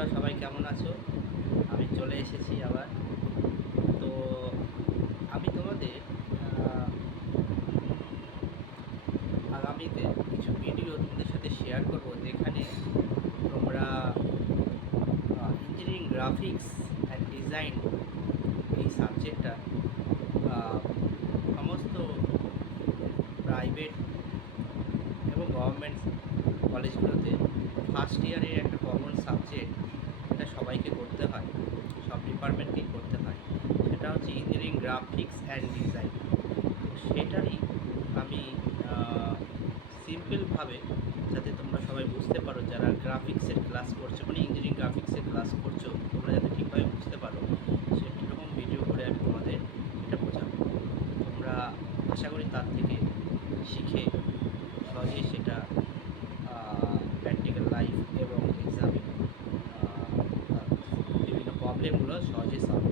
বন্ধুরা সবাই কেমন আছো? আমি চলে এসেছি আবার। তো আমি তোমাদের আহ, আগামীতে কিছু ভিডিও তোমাদের সাথে শেয়ার করব, যেখানে তোমরা ইঞ্জিনিয়ারিং গ্রাফিক্স অ্যান্ড ডিজাইন এই সাবজেক্টটা সমস্ত প্রাইভেট এবং গভর্নমেন্ট কলেজগুলোতে ফার্স্ট ইয়ারের একটা কমন সাবজেক্ট, এটা সবাইকে করতে হয়, সব ডিপার্টমেন্টকেই করতে হয়। সেটা হচ্ছে ইঞ্জিনিয়ারিং গ্রাফিক্স অ্যান্ড ডিজাইন। সেটারই আমি সিম্পলভাবে, যাতে তোমরা সবাই বুঝতে পারো, যারা গ্রাফিক্সের ক্লাস করছো, মানে ইঞ্জিনিয়ারিং গ্রাফিক্সের ক্লাস করছো, তোমরা যাতে ঠিকভাবে বুঝতে পারো, সেরকম ভিডিও করে আমি তোমাদের এটা বোঝাবো। তোমরা আশা করি তার থেকে শিখে সহজেই সেটা প্র্যাকটিক্যাল লাইফ এবং এক্সামে বিভিন্ন প্রবলেমগুলো সহজেই সলভ